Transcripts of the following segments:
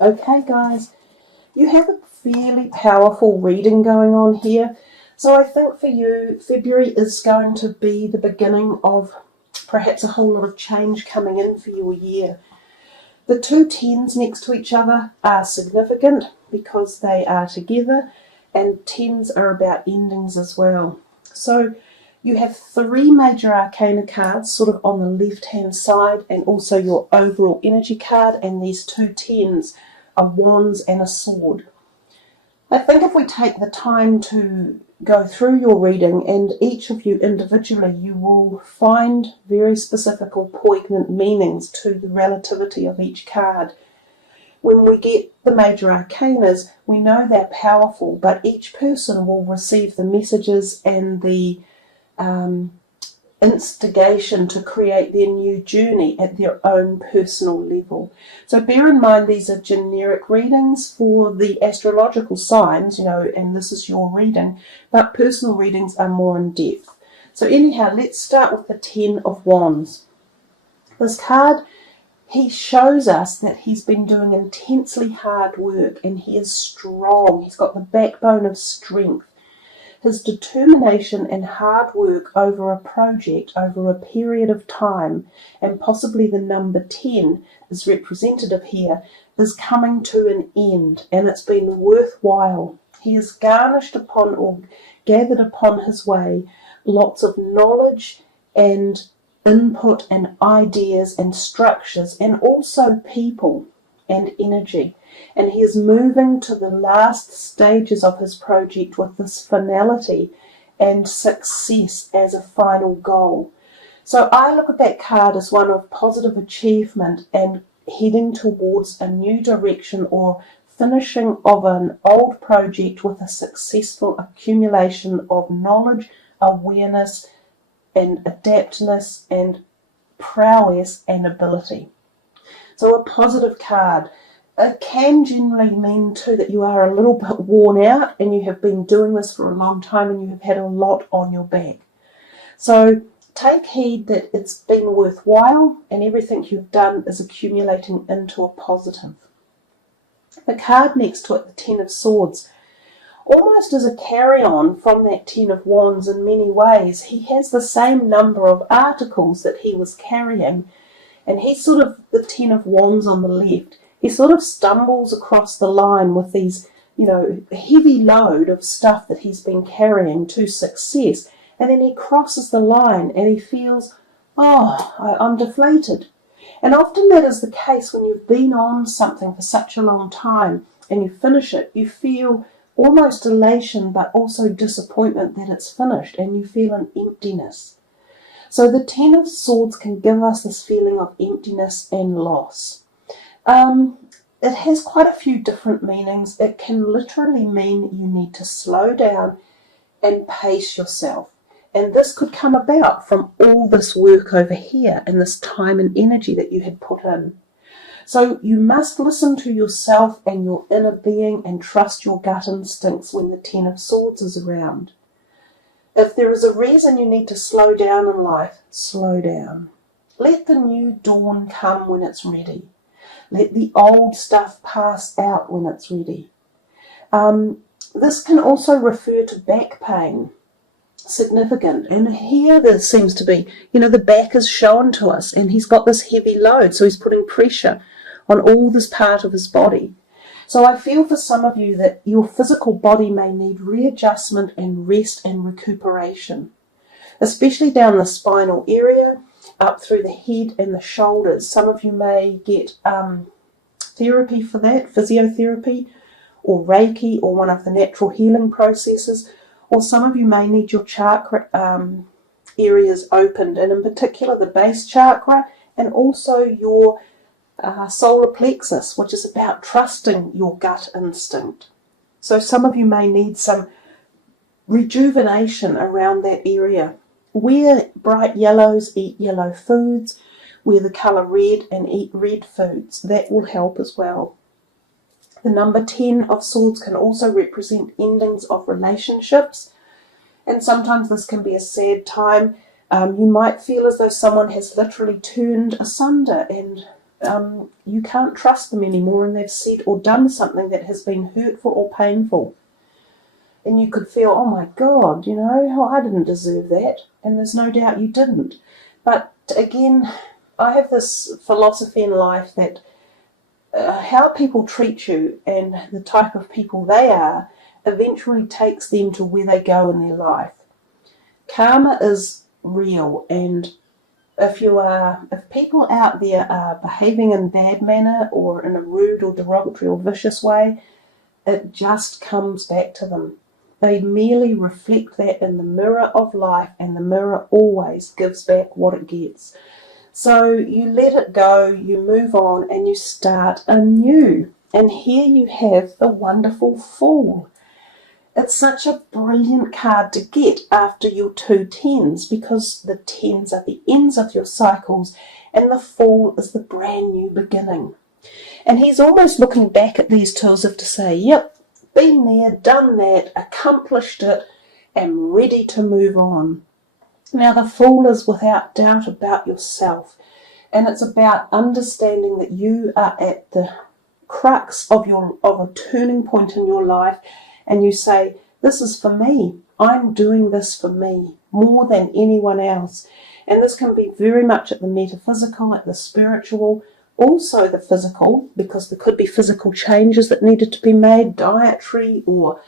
Okay guys, you have a fairly powerful reading going on here. So I think for you, February is going to be the beginning of perhaps a whole lot of change coming in for your year. The two tens next to each other are significant because they are together, and tens are about endings as well. So you have three major arcana cards sort of on the left hand side, and also your overall energy card, and these two tens are wands and a sword. I think if we take the time to go through your reading, and each of you individually, you will find very specific or poignant meanings to the relativity of each card. When we get the major arcanas, we know they're powerful, but each person will receive the messages and the instigation to create their new journey at their own personal level. So bear in mind these are generic readings for the astrological signs, and this is your reading, but personal readings are more in depth. So anyhow, let's start with the Ten of Wands. This card, he shows us that he's been doing intensely hard work, and he is strong. He's got the backbone of strength. His determination and hard work over a project, over a period of time, and possibly the number 10 is representative here, is coming to an end, and it's been worthwhile. He has garnished upon or gathered upon his way lots of knowledge and input and ideas and structures, and also people and energy. And he is moving to the last stages of his project with this finality and success as a final goal. So I look at that card as one of positive achievement and heading towards a new direction, or finishing of an old project with a successful accumulation of knowledge, awareness, and adaptness, and prowess and ability. So a positive card. It can generally mean too that you are a little bit worn out and you have been doing this for a long time and you have had a lot on your back. So take heed that it's been worthwhile and everything you've done is accumulating into a positive. The card next to it, the Ten of Swords, almost as a carry-on from that Ten of Wands in many ways. He has the same number of articles that he was carrying, and he's sort of the Ten of Wands on the left. He sort of stumbles across the line with these, heavy load of stuff that he's been carrying to success. And then he crosses the line and he feels, I'm deflated. And often that is the case when you've been on something for such a long time and you finish it. You feel almost elation, but also disappointment that it's finished, and you feel an emptiness. So the Ten of Swords can give us this feeling of emptiness and loss. It has quite a few different meanings. It can literally mean you need to slow down and pace yourself. And this could come about from all this work over here and this time and energy that you had put in. So you must listen to yourself and your inner being and trust your gut instincts when the Ten of Swords is around. If there is a reason you need to slow down in life, slow down. Let the new dawn come when it's ready. Let the old stuff pass out when it's ready. This can also refer to back pain. Significant. And here there seems to be, the back is shown to us, and he's got this heavy load, so he's putting pressure on all this part of his body. So I feel for some of you that your physical body may need readjustment and rest and recuperation, especially down the spinal area, up through the head and the shoulders. Some of you may get therapy for that, physiotherapy or Reiki or one of the natural healing processes, or some of you may need your chakra areas opened, and in particular the base chakra and also your solar plexus, which is about trusting your gut instinct. So some of you may need some rejuvenation around that area. Wear bright yellows, eat yellow foods, wear the colour red and eat red foods. That will help as well. The number 10 of Swords can also represent endings of relationships, and sometimes this can be a sad time. You might feel as though someone has literally turned asunder and you can't trust them anymore, and they've said or done something that has been hurtful or painful. And you could feel, oh my God, you know, I didn't deserve that. And there's no doubt you didn't. But again, I have this philosophy in life that how people treat you and the type of people they are eventually takes them to where they go in their life. Karma is real, and if people out there are behaving in bad manner or in a rude or derogatory or vicious way, it just comes back to them. They merely reflect that in the mirror of life, and the mirror always gives back what it gets. So you let it go, you move on, and you start anew. And here you have the wonderful Fool. It's such a brilliant card to get after your 2 tens, because the tens are the ends of your cycles, and the Fool is the brand new beginning. And he's almost looking back at these two as if to say, yep, been there, done that, accomplished it, and ready to move on. Now, the Fool is without doubt about yourself, and it's about understanding that you are at the crux of a turning point in your life, and you say, this is for me. I'm doing this for me more than anyone else. And this can be very much at the metaphysical, at the spiritual, also the physical, because there could be physical changes that needed to be made, dietary or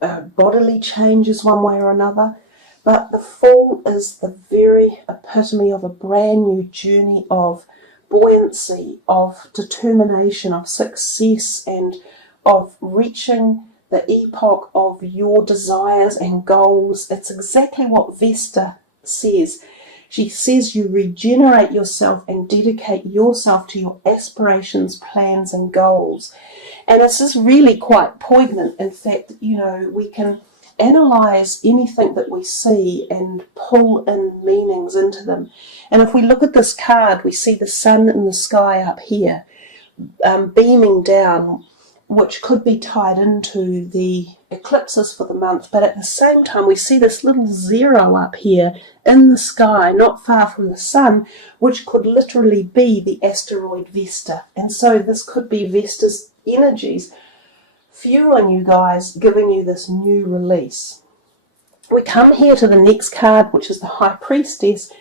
bodily changes one way or another. But the Fool is the very epitome of a brand new journey of buoyancy, of determination, of success, and of reaching the epoch of your desires and goals. It's exactly what Vesta says. She says you regenerate yourself and dedicate yourself to your aspirations, plans, and goals. And this is really quite poignant. In fact, you know, we can analyze anything that we see and pull in meanings into them. And if we look at this card, we see the sun in the sky up here, beaming down, which could be tied into the eclipses for the month. But at the same time, we see this little 0 up here in the sky, not far from the sun, which could literally be the asteroid Vesta. And so this could be Vesta's energies fueling you guys, giving you this new release. We come here to the next card, which is the High Priestess.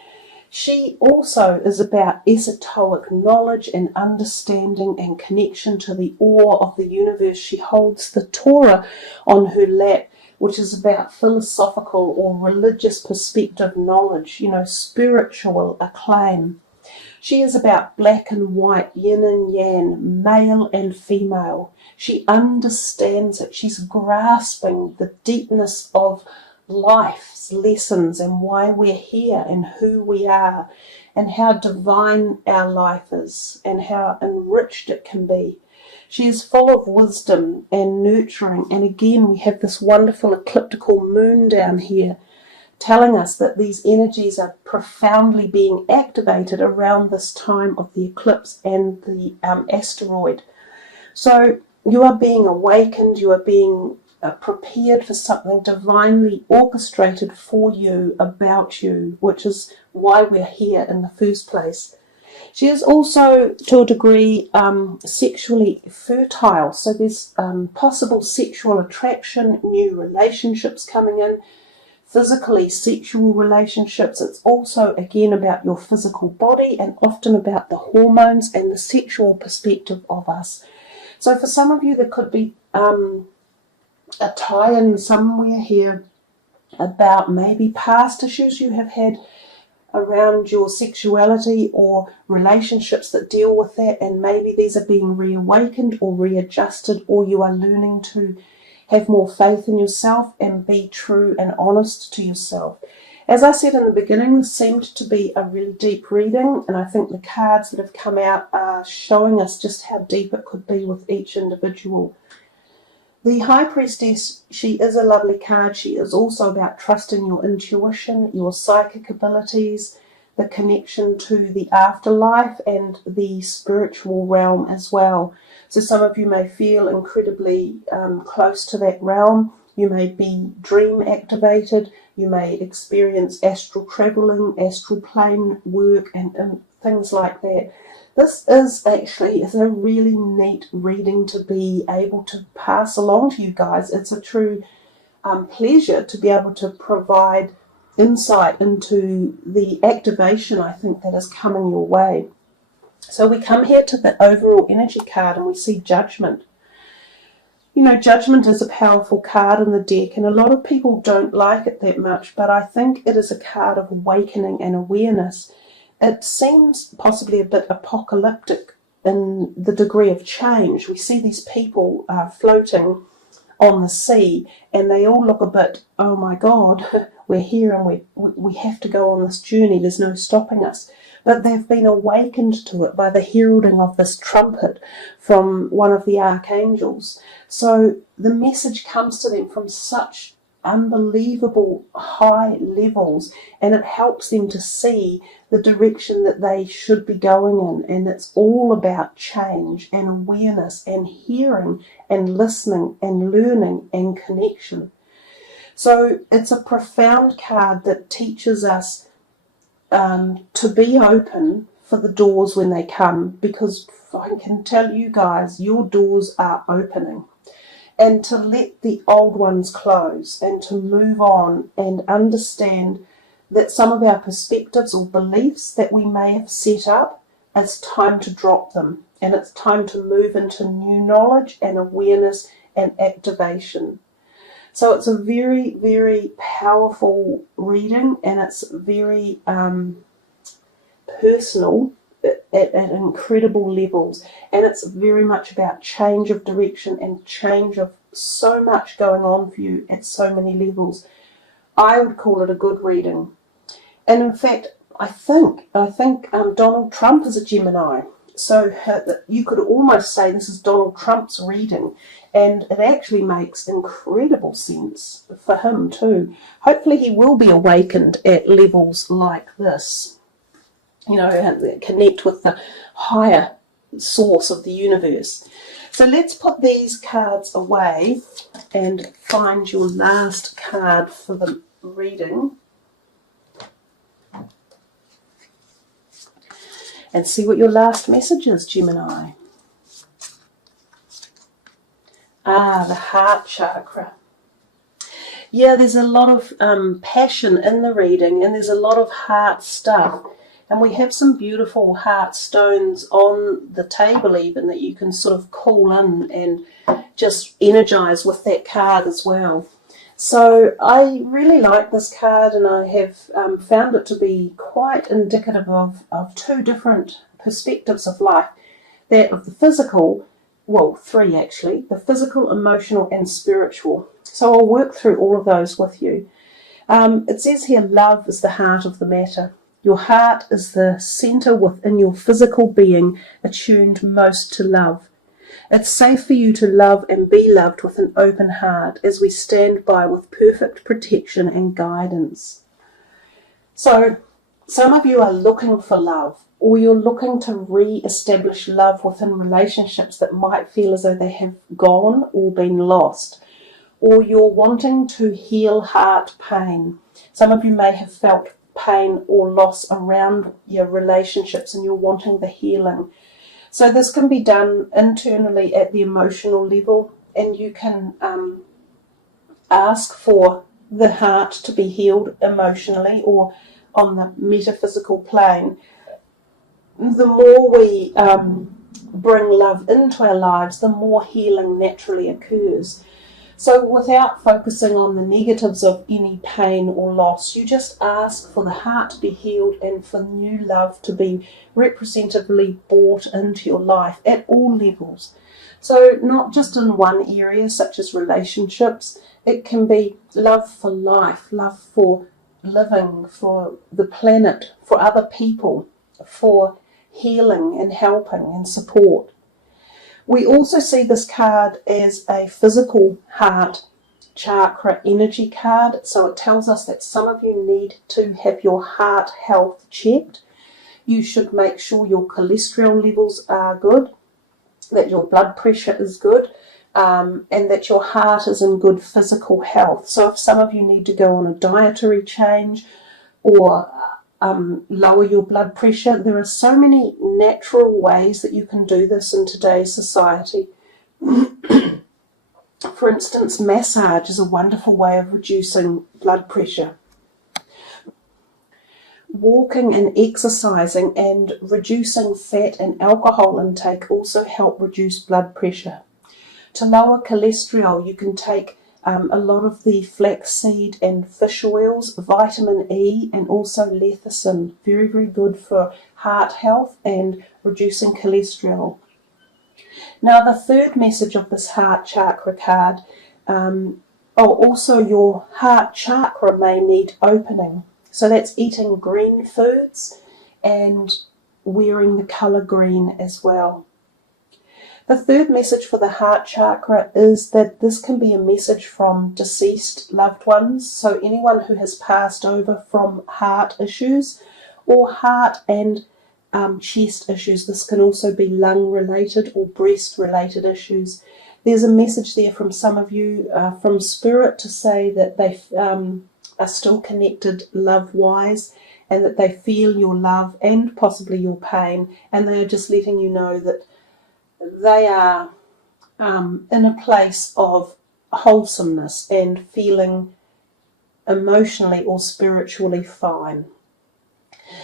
She also is about esoteric knowledge and understanding and connection to the awe of the universe. She holds the Torah on her lap, which is about philosophical or religious perspective knowledge, you know, spiritual acclaim. She is about black and white, yin and yang, male and female. She understands it. She's grasping the deepness of life's lessons and why we're here and who we are and how divine our life is and how enriched it can be. She is full of wisdom and nurturing, and again we have this wonderful ecliptical moon down here telling us that these energies are profoundly being activated around this time of the eclipse and the asteroid. So you are being awakened, you are being prepared for something divinely orchestrated for you, about you, which is why we're here in the first place. She is also, to a degree, sexually fertile, so there's possible sexual attraction, new relationships coming in, physically sexual relationships. It's also, again, about your physical body and often about the hormones and the sexual perspective of us. So for some of you, there could be a tie-in somewhere here about maybe past issues you have had around your sexuality or relationships that deal with that, and maybe these are being reawakened or readjusted, or you are learning to have more faith in yourself and be true and honest to yourself. As I said in the beginning, this seemed to be a really deep reading, and I think the cards that have come out are showing us just how deep it could be with each individual. The High Priestess, she is a lovely card. She is also about trusting your intuition, your psychic abilities, the connection to the afterlife and the spiritual realm as well. So some of you may feel incredibly close to that realm. You may be dream activated. You may experience astral traveling, astral plane work, and things like that. This is a really neat reading to be able to pass along to you guys. It's a true pleasure to be able to provide insight into the activation, I think, that is coming your way. So we come here to the overall energy card and we see Judgment. You know, Judgment is a powerful card in the deck, and a lot of people don't like it that much, but I think it is a card of awakening and awareness. It seems possibly a bit apocalyptic in the degree of change. We see these people floating on the sea, and they all look a bit, oh my God, we're here and we have to go on this journey, there's no stopping us. But they've been awakened to it by the heralding of this trumpet from one of the archangels. So the message comes to them from such unbelievable high levels, and it helps them to see the direction that they should be going in. And it's all about change and awareness and hearing and listening and learning and connection. So it's a profound card that teaches us to be open for the doors when they come, because I can tell you guys, your doors are opening, and to let the old ones close and to move on and understand that some of our perspectives or beliefs that we may have set up, it's time to drop them, and it's time to move into new knowledge and awareness and activation. So it's a very, very powerful reading, and it's very personal at incredible levels, and it's very much about change of direction and change of so much going on for you at so many levels. I would call it a good reading. And in fact, I think Donald Trump is a Gemini. So you could almost say this is Donald Trump's reading, and it actually makes incredible sense for him too. Hopefully he will be awakened at levels like this, you know, connect with the higher source of the universe. So let's put these cards away and find your last card for the reading. And see what your last message is, Gemini. The heart chakra. Yeah, there's a lot of passion in the reading, and there's a lot of heart stuff. And we have some beautiful heart stones on the table even that you can sort of call in and just energize with that card as well. So I really like this card, and I have found it to be quite indicative of two different perspectives of life. That of the physical, well, three actually, the physical, emotional and spiritual. So I'll work through all of those with you. It says here, love is the heart of the matter. Your heart is the center within your physical being, attuned most to love. It's safe for you to love and be loved with an open heart as we stand by with perfect protection and guidance. So, some of you are looking for love, or you're looking to re-establish love within relationships that might feel as though they have gone or been lost. Or you're wanting to heal heart pain. Some of you may have felt pain or loss around your relationships, and you're wanting the healing. So this can be done internally at the emotional level, and you can ask for the heart to be healed emotionally or on the metaphysical plane. The more we bring love into our lives, the more healing naturally occurs. So without focusing on the negatives of any pain or loss, you just ask for the heart to be healed and for new love to be representatively brought into your life at all levels. So not just in one area, such as relationships. It can be love for life, love for living, for the planet, for other people, for healing and helping and support. We also see this card as a physical heart chakra energy card. So it tells us that some of you need to have your heart health checked. You should make sure your cholesterol levels are good, that your blood pressure is good, and that your heart is in good physical health. So if some of you need to go on a dietary change or lower your blood pressure. There are so many natural ways that you can do this in today's society. For instance, massage is a wonderful way of reducing blood pressure. Walking and exercising and reducing fat and alcohol intake also help reduce blood pressure. To lower cholesterol, you can take a lot of the flaxseed and fish oils, vitamin E, and also lecithin. Very, very good for heart health and reducing cholesterol. Now, the third message of this heart chakra card, also your heart chakra may need opening. So that's eating green foods and wearing the colour green as well. The third message for the heart chakra is that this can be a message from deceased loved ones. So anyone who has passed over from heart issues or heart and chest issues. This can also be lung related or breast related issues. There's a message there from some of you from Spirit to say that they are still connected love-wise and that they feel your love and possibly your pain, and they are just letting you know that they are in a place of wholesomeness and feeling emotionally or spiritually fine.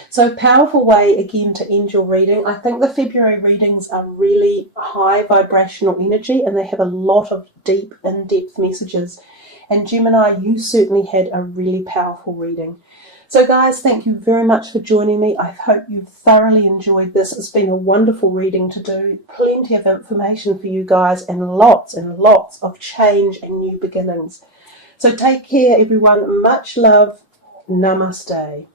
So powerful way again to end your reading. I think the February readings are really high vibrational energy and they have a lot of deep, in-depth messages. And Gemini, you certainly had a really powerful reading. So guys, thank you very much for joining me. I hope you've thoroughly enjoyed this. It's been a wonderful reading to do. Plenty of information for you guys and lots of change and new beginnings. So take care everyone. Much love. Namaste.